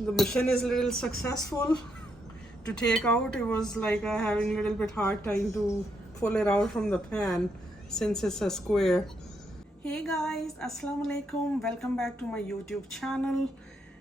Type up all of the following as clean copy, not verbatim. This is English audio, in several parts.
The mission is a little successful to take out. It was like having a little bit hard time to pull it out from the pan since it's a square. Hey guys, assalamu alaikum, welcome back to my YouTube channel.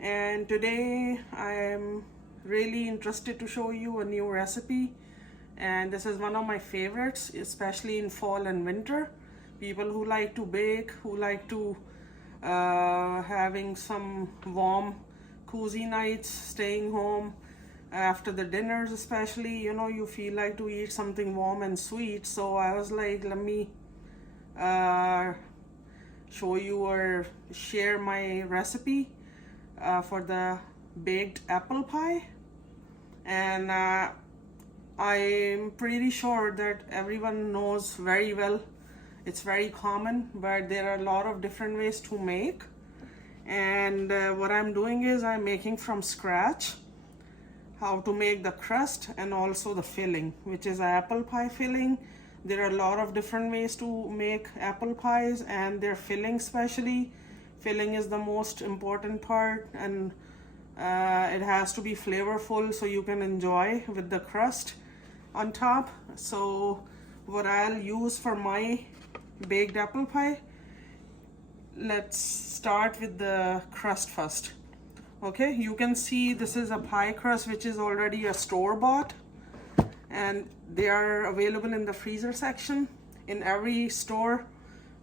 And today I am really interested to show you a new recipe, and this is one of my favorites, especially in fall and winter. People who like to bake, who like to having some warm cozy nights, staying home after the dinners, especially, you know, you feel like to eat something warm and sweet. So I was like, let me show you or share my recipe for the baked apple pie. And I'm pretty sure that everyone knows very well, it's very common, but there are a lot of different ways to make. And what I'm doing is I'm making from scratch how to make the crust and also the filling, which is apple pie filling. There are a lot of different ways to make apple pies, and their filling especially. Filling is the most important part, and it has to be flavorful so you can enjoy with the crust on top. So what I'll use for my baked apple pie, let's start with the crust first. Okay, you can see this is a pie crust which is already a store-bought, and they are available in the freezer section in every store,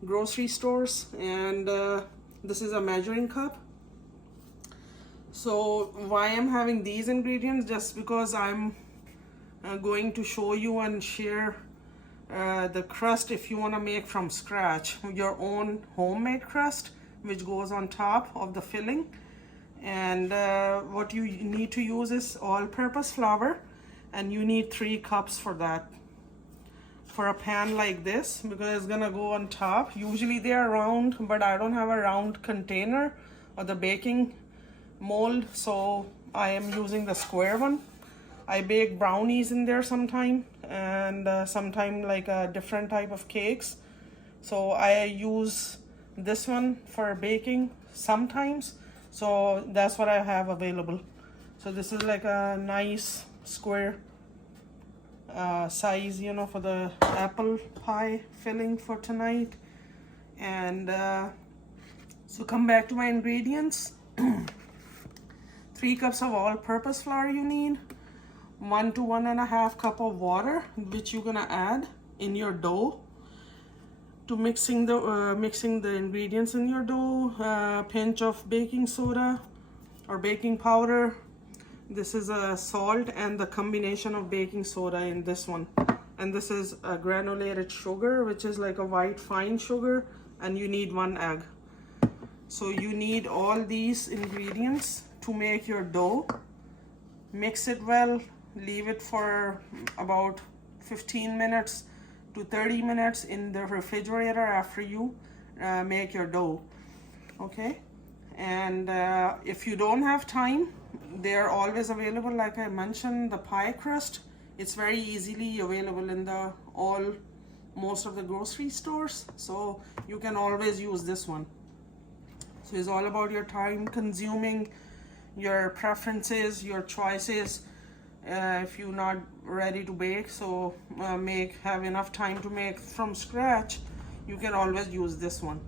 grocery stores. And this is a measuring cup. So why I'm having these ingredients, just because I'm going to show you and share the crust if you want to make from scratch your own homemade crust, which goes on top of the filling. And what you need to use is all-purpose flour, and you need 3 cups for that, for a pan like this, because it's gonna go on top. Usually they are round, but I don't have a round container or the baking mold, so I am using the square one. I bake brownies in there sometime, and sometime like a different type of cakes. So I use this one for baking sometimes. So that's what I have available. So this is like a nice square size, you know, for the apple pie filling for tonight. And so come back to my ingredients. 3 cups of all-purpose flour you need. 1 to 1.5 cup of water, which you're gonna add in your dough to mixing the ingredients in your dough. A pinch of baking soda or baking powder. This is a salt and the combination of baking soda in this one. And this is a granulated sugar, which is like a white fine sugar, and you need 1 egg. So you need all these ingredients to make your dough. Mix it well, leave it for about 15 minutes to 30 minutes in the refrigerator after you make your dough. Okay, and if you don't have time, they are always available, like I mentioned, the pie crust. It's very easily available in most of the grocery stores, so you can always use this one. So it's all about your time consuming, your preferences, your choices. If you're not ready to bake, so have enough time to make from scratch, you can always use this one.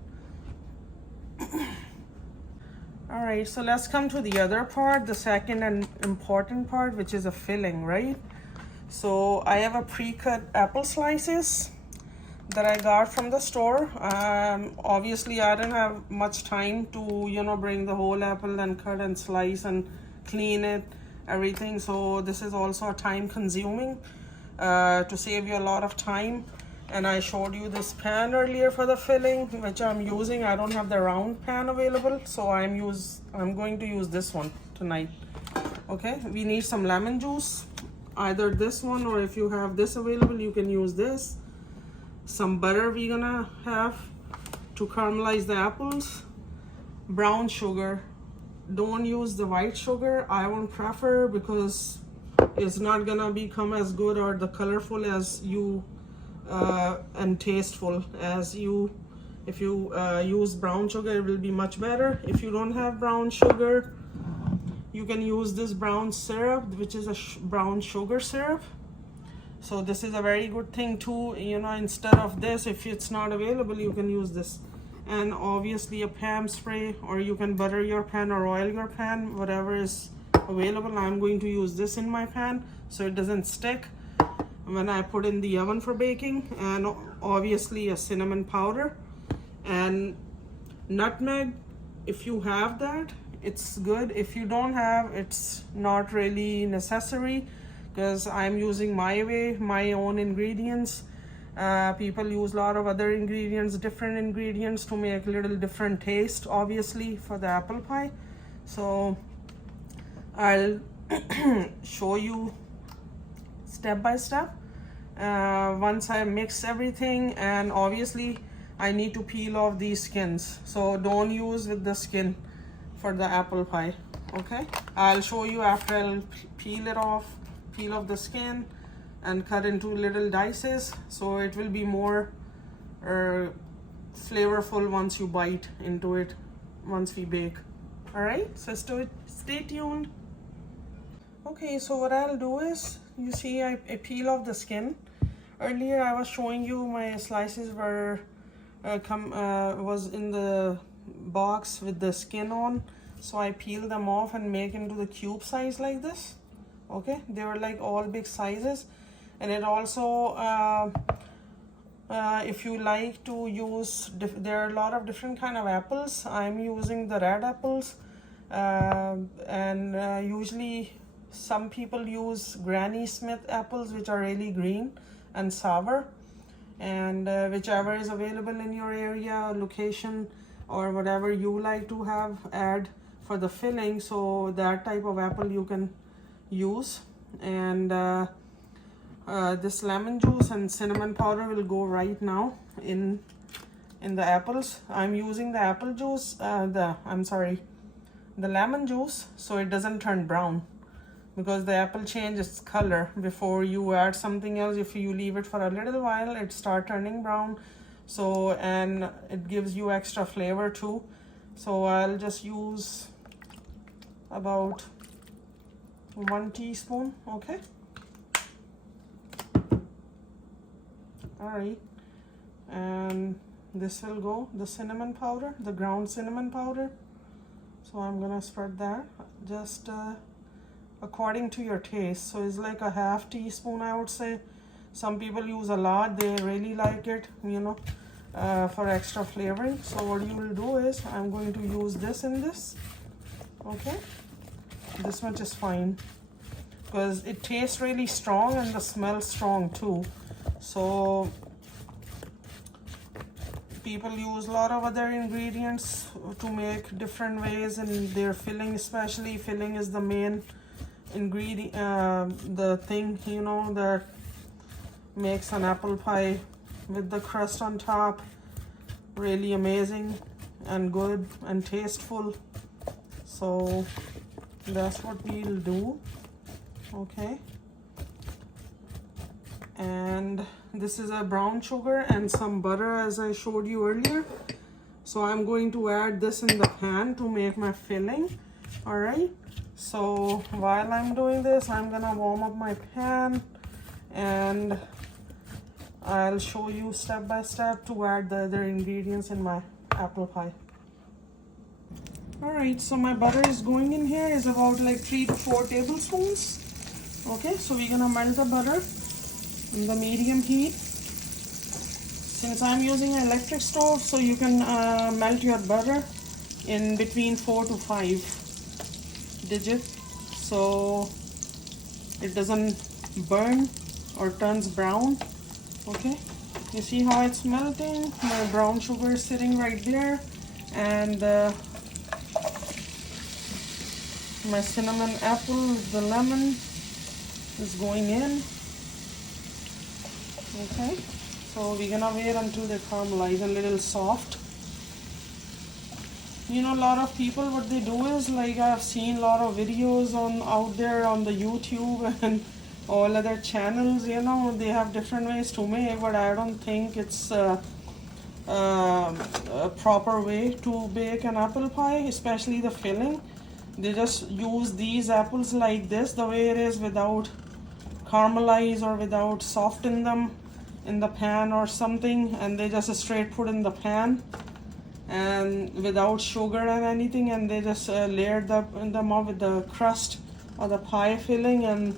All right, so let's come to the other part, the second and important part, which is a filling, right? So I have a pre-cut apple slices that I got from the store. Obviously I didn't have much time to, you know, bring the whole apple and cut and slice and clean it, everything. So this is also a time consuming to save you a lot of time. And I showed you this pan earlier for the filling, which I'm using. I don't have the round pan available, so I'm going to use this one tonight. Okay, we need some lemon juice, either this one, or if you have this available, you can use this. Some butter we're gonna have to caramelize the apples. Brown sugar. Don't use the white sugar. I won't prefer, because it's not gonna become as good or the colorful as you and tasteful as you. If you use brown sugar, it will be much better. If you don't have brown sugar, you can use this brown syrup, which is a brown sugar syrup. So this is a very good thing too, you know. Instead of this, if it's not available, you can use this. And obviously a pan spray, or you can butter your pan or oil your pan, whatever is available. I'm going to use this in my pan so it doesn't stick when I put in the oven for baking. And obviously a cinnamon powder and nutmeg. If you have that, it's good. If you don't have, it's not really necessary, because I'm using my way, my own ingredients. People use a lot of other ingredients, different ingredients, to make a little different taste, obviously, for the apple pie. So I'll show you step by step once I mix everything. And obviously I need to peel off these skins, so don't use with the skin for the apple pie. Okay, I'll show you after. I'll peel off the skin and cut into little dices, so it will be more flavorful once you bite into it once we bake. All right, so stay tuned. Okay, so what I'll do is, you see, I peel off the skin. Earlier I was showing you my slices were was in the box with the skin on, so I peel them off and make into the cube size like this. Okay, they were like all big sizes. And it also if you like to use, there are a lot of different kind of apples. I'm using the red apples, and usually some people use Granny Smith apples, which are really green and sour. And whichever is available in your area, location, or whatever you like to have add for the filling, so that type of apple you can use. And this lemon juice and cinnamon powder will go right now in the apples. I'm using the apple juice, the lemon juice, so it doesn't turn brown, because the apple changes color before you add something else. If you leave it for a little while, it start turning brown. So, and it gives you extra flavor too. So I'll just use about 1 teaspoon. Okay, all right. And this will go the cinnamon powder, the ground cinnamon powder. So I'm gonna spread that just according to your taste. So it's like a half teaspoon, I would say. Some people use a lot, they really like it, you know, for extra flavoring. So what you will do is, I'm going to use this in this. Okay, this much is fine, because it tastes really strong and the smell strong too. So people use a lot of other ingredients to make different ways in their filling. Especially filling is the main ingredient, the thing, you know, that makes an apple pie with the crust on top really amazing and good and tasteful. So that's what we'll do. Okay, and this is a brown sugar and some butter, as I showed you earlier. So I'm going to add this in the pan to make my filling. All right, so while I'm doing this, I'm gonna warm up my pan, and I'll show you step by step to add the other ingredients in my apple pie. All right, so my butter is going in here, is about like 3 to 4 tablespoons. Okay, so we're gonna melt the butter in the medium heat. Since I'm using an electric stove, so you can melt your butter in between 4 to 5 digits, so it doesn't burn or turns brown. Okay, you see how it's melting? My brown sugar is sitting right there, and my cinnamon apple, the lemon, is going in. Okay, so we're gonna wait until they caramelize a little soft. You know, a lot of people, what they do is, like, I've seen a lot of videos out there on the YouTube and all other channels, you know, they have different ways to make, but I don't think it's a proper way to bake an apple pie, especially the filling. they just use these apples like this, the way it is, without caramelize or without soften them in the pan or something, and they just straight put in the pan and without sugar and anything, and they just layered them up with the crust or the pie filling, and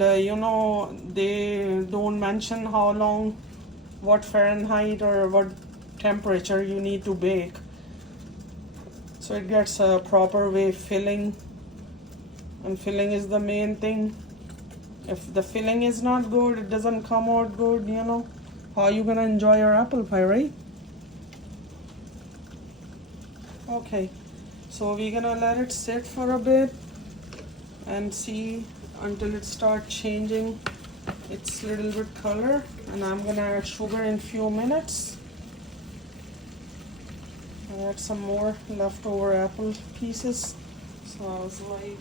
you know, they don't mention how long, what Fahrenheit or what temperature you need to bake, so it gets a proper way filling, and filling is the main thing. If the filling is not good, it doesn't come out good, you know, how are you gonna enjoy your apple pie, right? Okay, so we're gonna let it sit for a bit and see until it starts changing its little bit color, and I'm gonna add sugar in few minutes. I add some more leftover apple pieces, so I was like,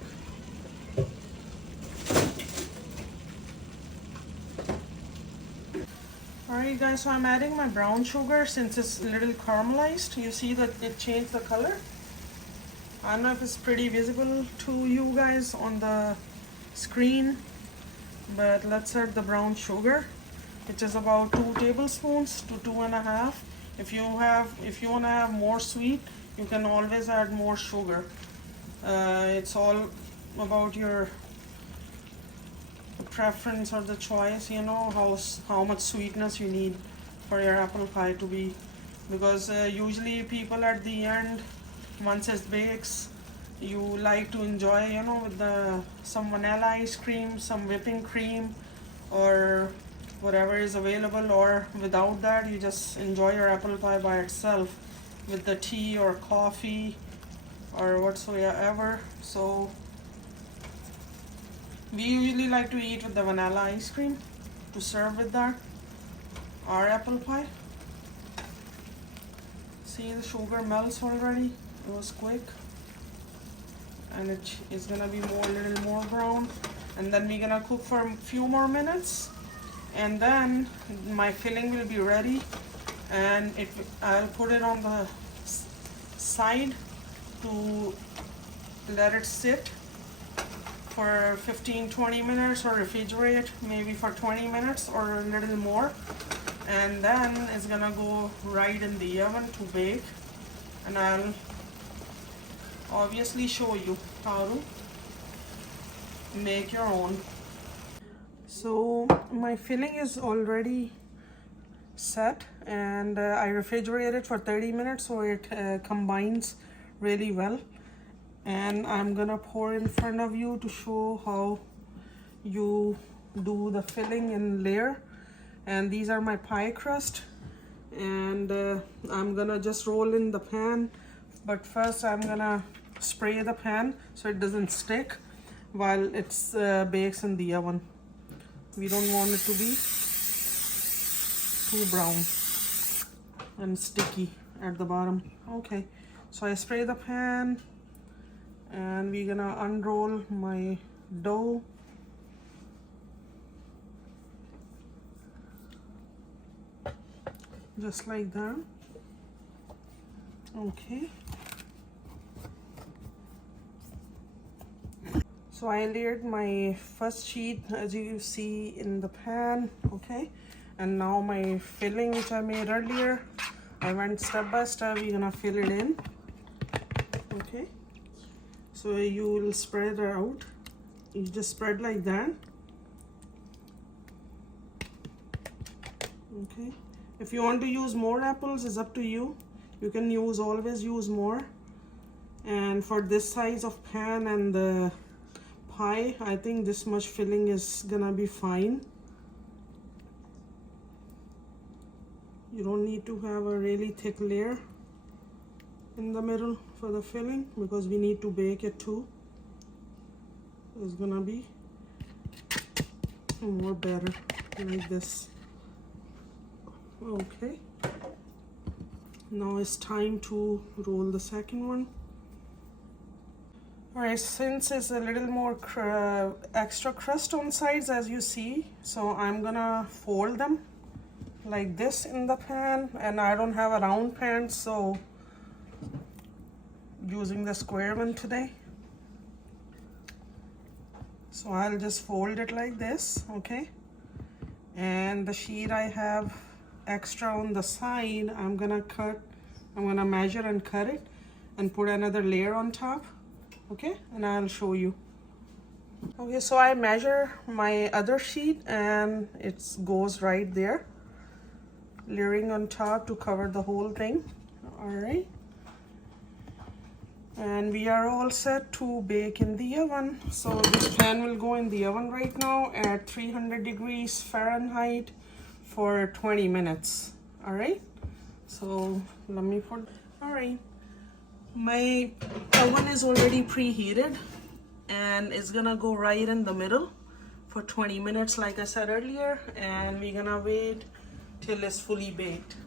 alright guys, so I'm adding my brown sugar since it's a little caramelized. You see that it changed the color. I don't know if it's pretty visible to you guys on the screen, but let's add the brown sugar, which is about 2 tablespoons to 2.5. If you want to have more sweet, you can always add more sugar. It's all about your preference or the choice, you know, how much sweetness you need for your apple pie to be, because usually people at the end, once it bakes, you like to enjoy, you know, with some vanilla ice cream, some whipping cream, or whatever is available, or without that you just enjoy your apple pie by itself with the tea or coffee or whatsoever. So we usually like to eat with the vanilla ice cream to serve with that our apple pie. See, the sugar melts already. It was quick, and it is gonna be a little more brown, and then we're gonna cook for a few more minutes, and then my filling will be ready, and I'll put it on the side to let it sit for 15-20 minutes, or refrigerate maybe for 20 minutes or a little more, and then it's gonna go right in the oven to bake, and I'll obviously show you how to make your own. So my filling is already set, and I refrigerate it for 30 minutes so it combines really well, and I'm gonna pour in front of you to show how you do the filling in layer. And these are my pie crust, and I'm gonna just roll in the pan, but first I'm gonna spray the pan so it doesn't stick while it's bakes in the oven. We don't want it to be too brown and sticky at the bottom. Okay, so I spray the pan, and we're gonna unroll my dough. Just like that. Okay. So I layered my first sheet, as you see, in the pan. Okay. And now my filling, which I made earlier, I went step by step. We're gonna fill it in. Okay. So you will spread it out. You just spread like that. Okay. If you want to use more apples, it's up to you. You can always use more. And for this size of pan and the pie, I think this much filling is gonna be fine. You don't need to have a really thick layer in the middle for the filling, because we need to bake it too. It's gonna be more better like this. Okay, now it's time to roll the second one. Alright, since it's a little more extra crust on sides, as you see, so I'm gonna fold them like this in the pan, and I don't have a round pan, so using the square one today. So I'll just fold it like this, okay? And the sheet I have extra on the side, I'm gonna measure and cut it and put another layer on top, okay? And I'll show you. Okay, so I measure my other sheet and it goes right there, layering on top to cover the whole thing. All right. And we are all set to bake in the oven. So this pan will go in the oven right now at 300 degrees Fahrenheit for 20 minutes. All right. So let me put, all right. My oven is already preheated and it's gonna go right in the middle for 20 minutes like I said earlier, and we're gonna wait till it's fully baked.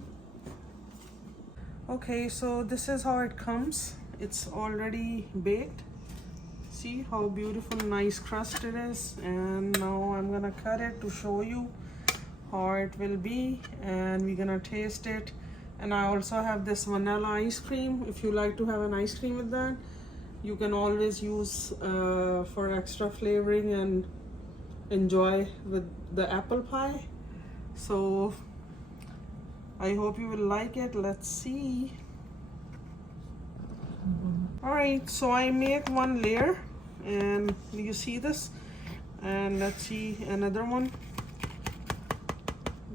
Okay, so this is how it comes. It's already baked. See how beautiful, nice crust it is. And now I'm gonna cut it to show you how it will be, and we're gonna taste it. And I also have this vanilla ice cream. If you like to have an ice cream with that, you can always use for extra flavoring and enjoy with the apple pie. So I hope you will like it. Let's see. All right, so I make one layer, and you see this, and let's see another one.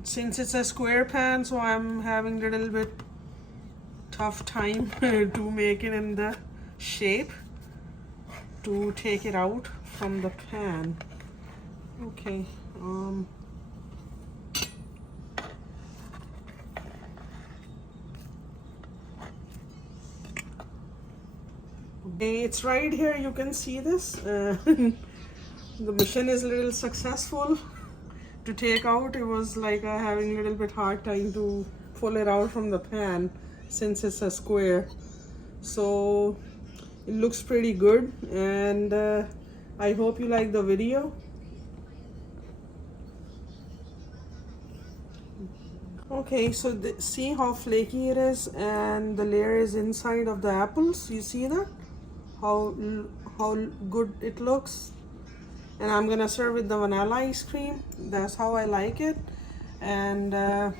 Since it's a square pan, so I'm having a little bit tough time to make it in the shape to take it out from the pan. Okay, it's right here, you can see this. The mission is a little successful to take out. It was like having a little bit hard time to pull it out from the pan since it's a square. So it looks pretty good, and I hope you like the video. Okay, so see how flaky it is, and the layer is inside of the apples. You see that? How good it looks. And I'm gonna serve with the vanilla ice cream. That's how I like it. And I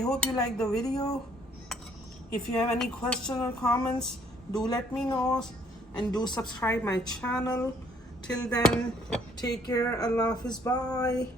hope you like the video. If you have any questions or comments, do let me know, and do subscribe my channel. Till then, take care. Allah Hafiz. Bye.